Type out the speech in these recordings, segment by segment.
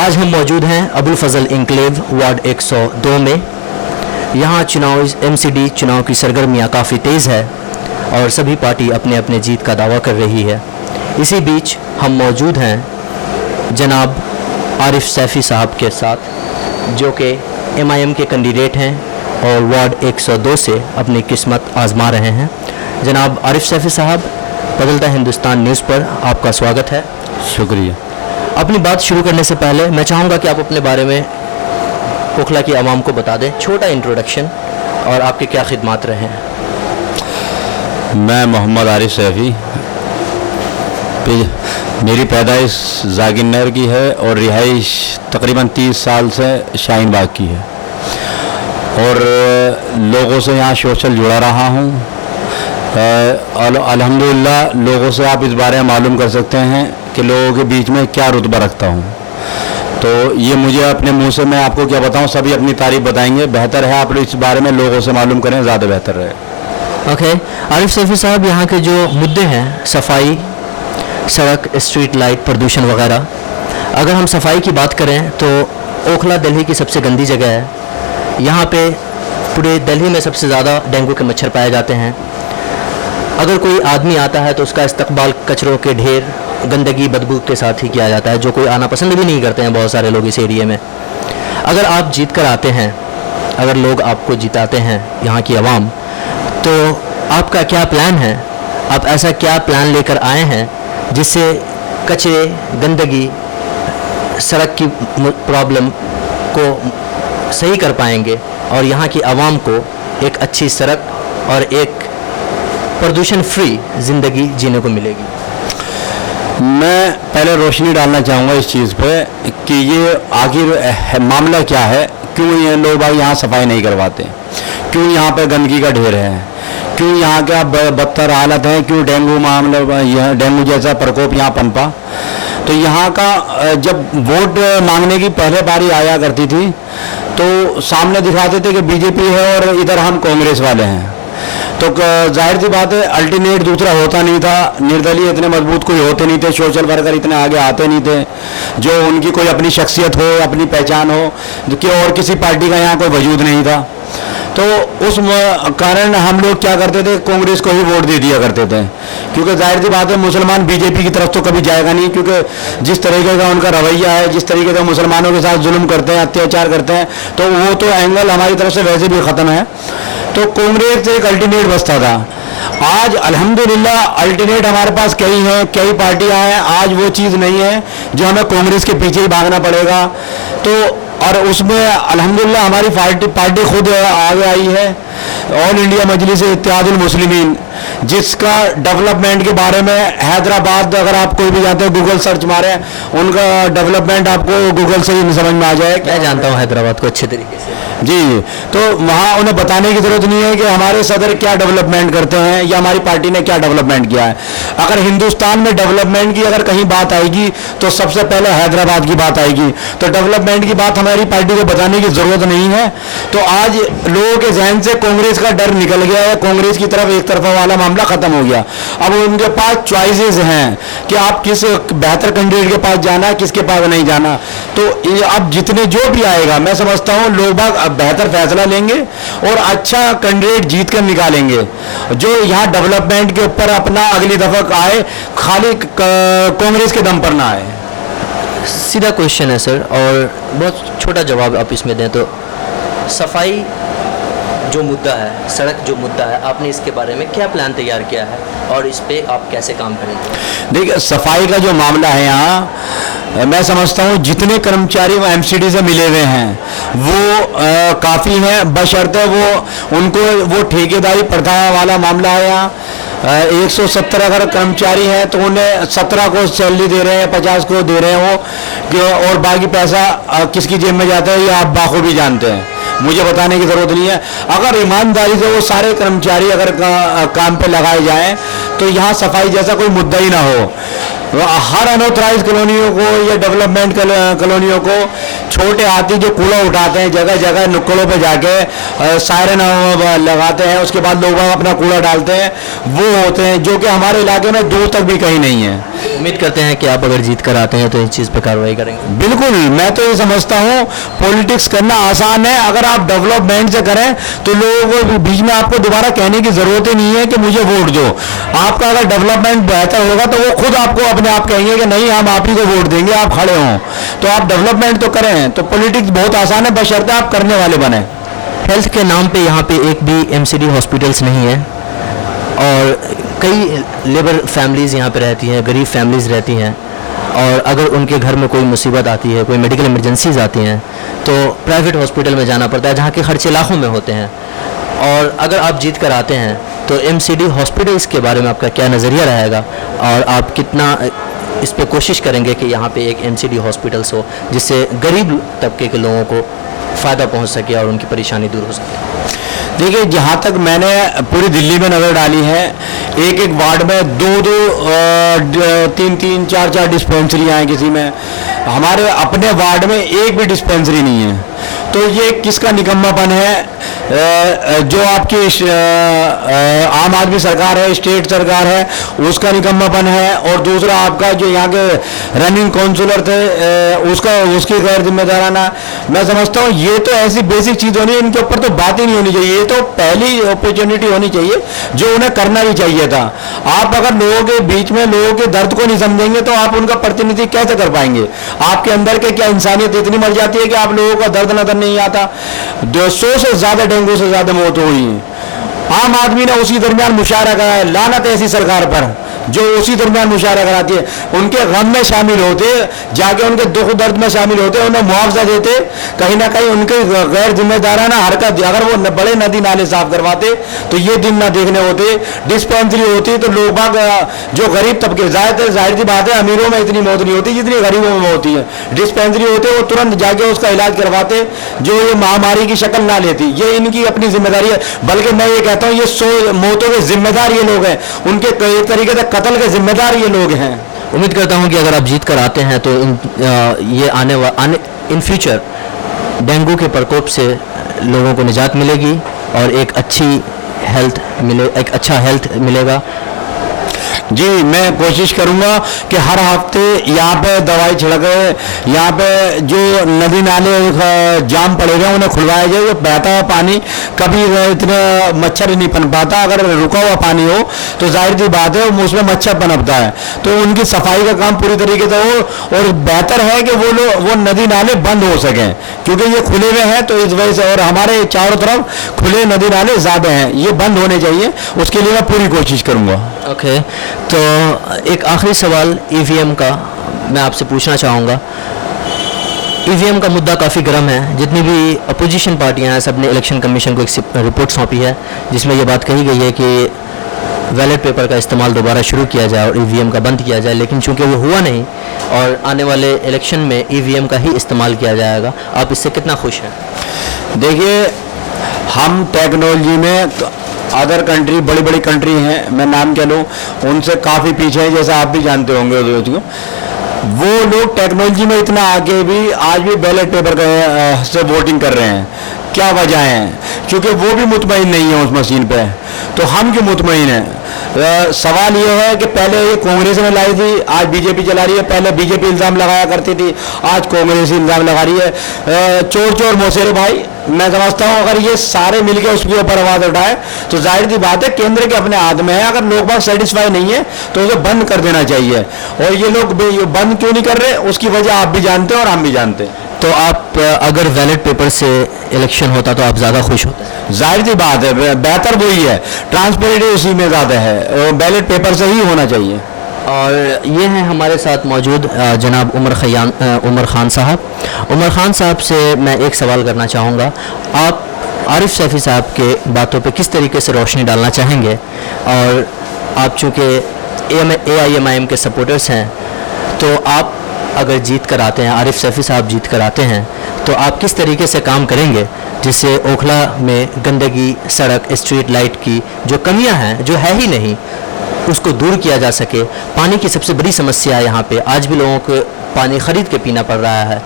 आज हम मौजूद हैं अबुल फजल इंक्लेव वार्ड 102 में। यहाँ चुनाव एमसीडी चुनाव की सरगर्मियाँ काफ़ी तेज़ है और सभी पार्टी अपने अपने जीत का दावा कर रही है। इसी बीच हम मौजूद हैं जनाब आरिफ सैफ़ी साहब के साथ, जो कि MIM के कैंडिडेट हैं और वार्ड 102 से अपनी किस्मत आजमा रहे हैं। जनाब आरिफ सैफ़ी साहब, बदलता हिंदुस्तान न्यूज़ पर आपका स्वागत है। शुक्रिया। अपनी बात शुरू करने से पहले मैं चाहूँगा कि आप अपने बारे में ओखला की आवाम को बता दें, छोटा इंट्रोडक्शन, और आपके क्या खिदमात रहे हैं। मैं मोहम्मद आरिफ सैफ़ी, मेरी पैदाइश जागिर की है और रिहाइश तकरीबन 30 साल से शाहीन बाग की है और लोगों से यहाँ सोशल जुड़ा रहा हूँ। अल्हम्दुलिल्लाह लोगों से आप इस बारे में मालूम कर सकते हैं कि लोगों के बीच में क्या रुतबा रखता हूँ। तो ये मुझे अपने मुंह से, मैं आपको क्या बताऊँ, सभी अपनी तारीफ बताएंगे। बेहतर है आप इस बारे में लोगों से मालूम करें, ज़्यादा बेहतर रहे। ओके आरिफ सैफ़ी साहब, यहाँ के जो मुद्दे हैं, सफाई, सड़क, स्ट्रीट लाइट, प्रदूषण वगैरह। अगर हम सफाई की बात करें तो ओखला दिल्ली की सबसे गंदी जगह है। यहाँ पे पूरे दिल्ली में सबसे ज़्यादा डेंगू के मच्छर पाए जाते हैं। अगर कोई आदमी आता है तो उसका इस्तकबाल कचरों के ढेर, गंदगी, बदबू के साथ ही किया जाता है, जो कोई आना पसंद भी नहीं करते हैं बहुत सारे लोग इस एरिया में। अगर आप जीत कर आते हैं, अगर लोग आपको जिताते हैं, यहाँ की आवाम, तो आपका क्या प्लान है? आप ऐसा क्या प्लान लेकर आए हैं जिससे कचरे, गंदगी, सड़क की प्रॉब्लम को सही कर पाएंगे और यहाँ की आवाम को एक अच्छी सड़क और एक प्रदूषण फ्री ज़िंदगी जीने को मिलेगी? मैं पहले रोशनी डालना चाहूँगा इस चीज़ पे कि ये आखिर मामला क्या है, क्यों ये लोग भाई यहाँ सफाई नहीं करवाते, क्यों यहाँ पे गंदगी का ढेर है, क्यों यहाँ का बदतर हालत है, क्यों डेंगू मामला, यह डेंगू जैसा प्रकोप यहाँ पनपा। तो यहाँ का जब वोट मांगने की पहले बारी आया करती थी तो सामने दिखाते थे कि बीजेपी है और इधर हम कांग्रेस वाले हैं। तो जाहिर सी बात है, अल्टरनेट दूसरा होता नहीं था। निर्दलीय इतने मजबूत कोई होते नहीं थे, सोशल वर्कर इतने आगे आते नहीं थे जो उनकी कोई अपनी शख्सियत हो, अपनी पहचान हो, जो कि और किसी पार्टी का यहाँ कोई वजूद नहीं था। तो उस कारण हम लोग क्या करते थे, कांग्रेस को ही वोट दे दिया करते थे, क्योंकि जाहिर सी बात है मुसलमान बीजेपी की तरफ तो कभी जाएगा नहीं, क्योंकि जिस तरीके का उनका रवैया है, जिस तरीके से मुसलमानों के साथ जुल्म करते हैं, अत्याचार करते हैं, तो वो तो एंगल हमारी तरफ से वैसे भी ख़त्म है। तो कांग्रेस एक अल्टरनेट बसता था। आज अल्हम्दुलिल्लाह अल्टरनेट हमारे पास कई हैं, कई पार्टियां हैं। आज वो चीज़ नहीं है जो हमें कांग्रेस के पीछे ही भागना पड़ेगा। तो और उसमें अल्हम्दुलिल्लाह हमारी पार्टी खुद आगे आई है, ऑल इंडिया मजलिस इत्तेहादुल मुस्लिमीन, जिसका डेवलपमेंट के बारे में हैदराबाद, अगर आप कोई भी जानते हैं, गूगल सर्च मारें, उनका डेवलपमेंट आपको गूगल से ही समझ में आ जाए। मैं जानता हूँ हैदराबाद को अच्छे तरीके से। जी, तो वहाँ उन्हें बताने की ज़रूरत नहीं है कि हमारे सदर क्या डेवलपमेंट करते हैं या हमारी पार्टी ने क्या डेवलपमेंट किया है। अगर हिंदुस्तान में डेवलपमेंट की अगर कहीं बात आएगी तो सबसे पहले हैदराबाद की बात आएगी। तो डेवलपमेंट की बात हमारी पार्टी को बताने की ज़रूरत नहीं है। तो आज लोगों के जहन से कांग्रेस का डर निकल गया है, कांग्रेस की तरफ एक तरफा वाला मामला ख़त्म हो गया। अब उनके पास चॉइसेस हैं कि आप किस बेहतर कैंडिडेट के पास जाना है, किसके पास नहीं जाना। तो अब जितने जो भी आएगा, मैं समझता हूँ लोग बाग बेहतर फैसला लेंगे और अच्छा कैंडिडेट जीत कर निकालेंगे, जो यहाँ डेवलपमेंट के ऊपर अपना अगली दफा आए, खाली कांग्रेस के दम पर ना आए। सीधा क्वेश्चन है सर, और बहुत छोटा जवाब आप इसमें दें तो, सफाई जो मुद्दा है, सड़क जो मुद्दा है, आपने इसके बारे में क्या प्लान तैयार किया है और इस पे आप कैसे काम करेंगे? देखिए, सफाई का जो मामला है यहाँ, मैं समझता हूँ जितने कर्मचारी वो एमसीडी से मिले हुए हैं वो काफ़ी हैं, बशर्ते वो उनको वो ठेकेदारी प्रथा वाला मामला है यहाँ। 170 अगर कर्मचारी हैं तो उन्हें 17 को सैलरी दे रहे हैं, 50 को दे रहे हैं वो, और बाकी पैसा किसकी जेब में जाता है ये आप बाखूबी जानते हैं, मुझे बताने की ज़रूरत नहीं है। अगर ईमानदारी से वो सारे कर्मचारी अगर काम पे लगाए जाएं तो यहाँ सफाई जैसा कोई मुद्दा ही ना हो। हर अनऑथराइज कॉलोनियों को या डेवलपमेंट कॉलोनियों को छोटे हाथी जो कूड़ा उठाते हैं, जगह जगह नुक्कड़ों पे जाके सायरन लगाते हैं, उसके बाद लोग अपना कूड़ा डालते हैं, वो होते हैं जो कि हमारे इलाके में दूर तक भी कहीं नहीं है। उम्मीद करते हैं कि आप अगर जीत कर आते हैं तो इस चीज़ पर कार्रवाई करेंगे। बिल्कुल, मैं तो ये समझता हूँ पॉलिटिक्स करना आसान है, अगर आप डेवलपमेंट से करें तो लोगों को बीच में आपको दोबारा कहने की ज़रूरत ही नहीं है कि मुझे वोट दो। आपका अगर डेवलपमेंट बेहतर होगा तो वो खुद आपको अपने आप कहेंगे कि नहीं, हम आप ही को वोट देंगे, आप खड़े हों। तो आप डेवलपमेंट तो करें, तो पॉलिटिक्स बहुत आसान है, बशर्ते आप करने वाले बने। हेल्थ के नाम पे यहाँ पे एक भी एमसीडी हॉस्पिटल्स नहीं है और कई लेबर फैमिलीज़ यहाँ पे रहती हैं, गरीब फैमिलीज़ रहती हैं, और अगर उनके घर में कोई मुसीबत आती है, कोई मेडिकल इमरजेंसीज आती हैं तो प्राइवेट हॉस्पिटल में जाना पड़ता है जहाँ के खर्चे लाखों में होते हैं। और अगर आप जीत कर आते हैं तो एमसीडी हॉस्पिटल्स के बारे में आपका क्या नज़रिया रहेगा और आप कितना इस पे कोशिश करेंगे कि यहाँ पे एक एमसीडी हॉस्पिटल्स हो जिससे गरीब तबके के लोगों को फ़ायदा पहुँच सके और उनकी परेशानी दूर हो सके? देखिए, जहाँ तक मैंने पूरी दिल्ली में नज़र डाली है, एक एक वार्ड में तीन तीन चार चार डिस्पेंसरी हैं, किसी में हमारे अपने वार्ड में एक भी डिस्पेंसरी नहीं है। तो ये किसका निकम्मापन है? जो आपकी आम आदमी सरकार है, स्टेट सरकार है, उसका निकम्मापन है, और दूसरा आपका जो यहाँ के रनिंग काउंसलर थे उसकी गैर जिम्मेदाराना। मैं समझता हूँ ये तो ऐसी बेसिक चीज़ होनी है, इनके ऊपर तो बात ही नहीं होनी चाहिए। ये तो पहली अपॉर्चुनिटी होनी चाहिए जो उन्हें करना भी चाहिए था। आप अगर लोगों के बीच में लोगों के दर्द को नहीं समझेंगे तो आप उनका प्रतिनिधि कैसे कर पाएंगे? आपके अंदर के क्या इंसानियत इतनी मर जाती है कि आप लोगों का दर्द नजर नहीं आता? 200 से ज़्यादा डेंगू से ज़्यादा मौत हुई है। आम आदमी ने उसी दरमियान मुशायरा कराया। लानत ऐसी सरकार पर जो उसी दरमियान मुशायरा कराती है। उनके गम में शामिल होते, जाके उनके दुख दर्द में शामिल होते, उन्हें मुआवजा देते। कहीं ना कहीं उनके गैर जिम्मेदाराना हरकत, अगर वो बड़े नदी नाले साफ करवाते तो ये दिन ना देखने होते। डिस्पेंसरी होती तो लोग बाग जो गरीब तबके, जाहिर सी बात है अमीरों में इतनी मौत नहीं होती जितनी गरीबों में होती है। डिस्पेंसरी होते वो तुरंत जाके उसका इलाज करवाते, जो ये महामारी की शक्ल ना लेती। ये इनकी अपनी जिम्मेदारी है। बल्कि मैं ये कहता हूँ ये 100 मौतों के जिम्मेदार ये लोग हैं, उनके कई तरीके से कत्ल के जिम्मेदार ये लोग हैं। उम्मीद करता हूँ कि अगर आप जीत कर आते हैं तो ये इन फ्यूचर डेंगू के प्रकोप से लोगों को निजात मिलेगी और एक अच्छा हेल्थ मिलेगा। जी, मैं कोशिश करूंगा कि हर हफ्ते यहाँ पे दवाई छिड़के, यहाँ पे जो नदी नाले जाम पड़े हुए उन्हें खुलवाया जाए। जो बहता हुआ पानी कभी इतने मच्छर नहीं पनपाता, अगर रुका हुआ पानी हो तो जाहिर सी बात है उसमें मच्छर पनपता है। तो उनकी सफाई का काम पूरी तरीके से हो, और बेहतर है कि वो नदी नाले बंद हो सकें, क्योंकि ये खुले हुए हैं तो इस वजह से, और हमारे चारों तरफ खुले नदी नाले ज़्यादा हैं, ये बंद होने चाहिए। उसके लिए मैं पूरी कोशिश करूँगा। ओके, तो एक आखिरी सवाल ईवीएम का मैं आपसे पूछना चाहूँगा। ईवीएम का मुद्दा काफ़ी गर्म है। जितनी भी अपोजिशन पार्टियां हैं सब ने इलेक्शन कमीशन को एक रिपोर्ट सौंपी है जिसमें यह बात कही गई है कि बैलेट पेपर का इस्तेमाल दोबारा शुरू किया जाए और ईवीएम का बंद किया जाए, लेकिन चूंकि वो हुआ नहीं और आने वाले इलेक्शन में ईवीएम का ही इस्तेमाल किया जाएगा, आप इससे कितना खुश हैं? देखिए, हम टेक्नोलॉजी में अदर कंट्री, बड़ी बड़ी कंट्री हैं, मैं नाम क्या लूँ, उनसे काफ़ी पीछे हैं, जैसा आप भी जानते होंगे दोस्तों। वो लोग टेक्नोलॉजी में इतना आगे भी आज भी बैलेट पेपर से वोटिंग कर रहे हैं। क्या वजह है? क्योंकि वो भी मुतमईन नहीं है उस मशीन पे, तो हम क्यों मुतमईन हैं? सवाल ये है कि पहले ये कांग्रेस ने लाई थी, आज बीजेपी चला रही है। पहले बीजेपी इल्ज़ाम लगाया करती थी, आज कांग्रेस इल्ज़ाम लगा रही है। चोर चोर मोसेरे भाई, मैं समझता हूँ अगर ये सारे मिलकर उसके ऊपर आवाज़ उठाए तो जाहिर सी बात है केंद्र के अपने हाथ में है। अगर लोग बात सेटिस्फाई नहीं है तो उसे बंद कर देना चाहिए, और ये लोग बंद क्यों नहीं कर रहे उसकी वजह आप भी जानते हैं और हम भी जानते हैं। तो आप अगर बैलेट पेपर से इलेक्शन होता तो आप ज़्यादा खुश होते? जाहिर सी बात है, बेहतर वही है, ट्रांसपेरेंटी उसी में ज़्यादा है, बैलेट पेपर से ही होना चाहिए। और ये हैं हमारे साथ मौजूद जनाब उमर ख़ान साहब। उमर ख़ान साहब से मैं एक सवाल करना चाहूँगा। आप आरिफ सैफ़ी साहब के बातों पे किस तरीके से रोशनी डालना चाहेंगे? और आप चूँकि AIMIM के सपोर्टर्स हैं, तो आप अगर जीत कर आते हैं, आरिफ सैफ़ी साहब जीत कर आते हैं, तो आप किस तरीके से काम करेंगे जिससे ओखला में गंदगी, सड़क, स्ट्रीट लाइट की जो कमियां हैं, जो है ही नहीं, उसको दूर किया जा सके? पानी की सबसे बड़ी समस्या है यहाँ पे, आज भी लोगों को पानी ख़रीद के पीना पड़ रहा है,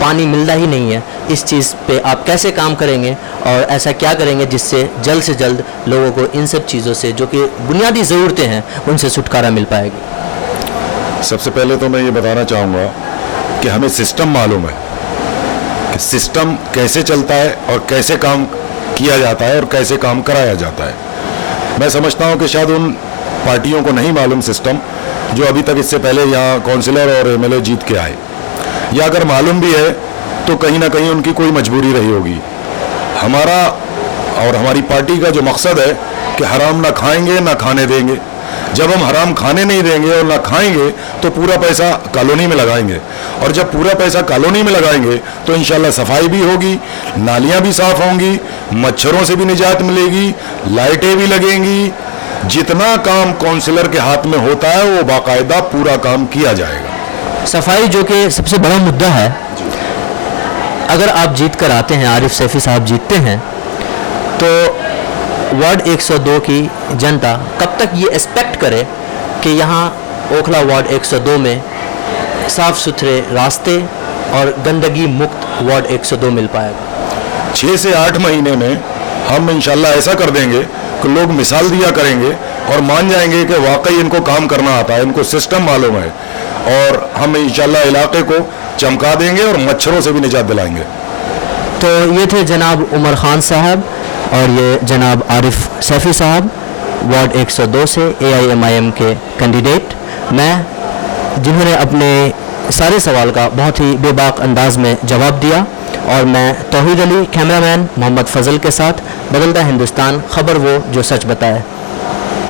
पानी मिलता ही नहीं है। इस चीज़ पे आप कैसे काम करेंगे और ऐसा क्या करेंगे जिससे जल्द से जल्द लोगों को इन सब चीज़ों से, जो कि बुनियादी ज़रूरतें हैं, उनसे छुटकारा मिल पाएगी? सबसे पहले तो मैं ये बताना चाहूँगा कि हमें सिस्टम मालूम है कि सिस्टम कैसे चलता है और कैसे काम किया जाता है और कैसे काम कराया जाता है। मैं समझता हूँ कि शायद उन पार्टियों को नहीं मालूम सिस्टम जो अभी तक इससे पहले यहाँ काउंसिलर और एमएलए जीत के आए, या अगर मालूम भी है तो कहीं ना कहीं उनकी कोई मजबूरी रही होगी। हमारा और हमारी पार्टी का जो मकसद है कि हराम ना खाएंगे ना खाने देंगे। जब हम हराम खाने नहीं देंगे और ना खाएंगे तो पूरा पैसा कॉलोनी में लगाएंगे, और जब पूरा पैसा कॉलोनी में लगाएंगे तो इंशाल्लाह सफाई भी होगी, नालियां भी साफ होंगी, मच्छरों से भी निजात मिलेगी, लाइटें भी लगेंगी। जितना काम काउंसिलर के हाथ में होता है वो बाकायदा पूरा काम किया जाएगा। सफाई जो कि सबसे बड़ा मुद्दा है, अगर आप जीत कर आते हैं, आरिफ सैफी साहब जीतते हैं, तो वार्ड 102 की जनता कब तक ये एक्सपेक्ट करे कि यहाँ ओखला वार्ड 102 में साफ़ सुथरे रास्ते और गंदगी मुक्त वार्ड 102 मिल पाएगा? 6 से 8 महीने में हम इंशाल्लाह ऐसा कर देंगे कि लोग मिसाल दिया करेंगे और मान जाएंगे कि वाकई इनको काम करना आता है, इनको सिस्टम मालूम है, और हम इंशाल्लाह इलाके को चमका देंगे और मच्छरों से भी निजात दिलाएंगे। तो ये थे जनाब उमर खान साहब और ये जनाब आरिफ सैफी साहब, वार्ड 102 से AIMIM के कैंडिडेट। मैं जिन्होंने अपने सारे सवाल का बहुत ही बेबाक अंदाज में जवाब दिया, और मैं तौहीद अली, कैमरामैन मोहम्मद फजल के साथ, बदलता हिंदुस्तान, खबर वो जो सच बताए।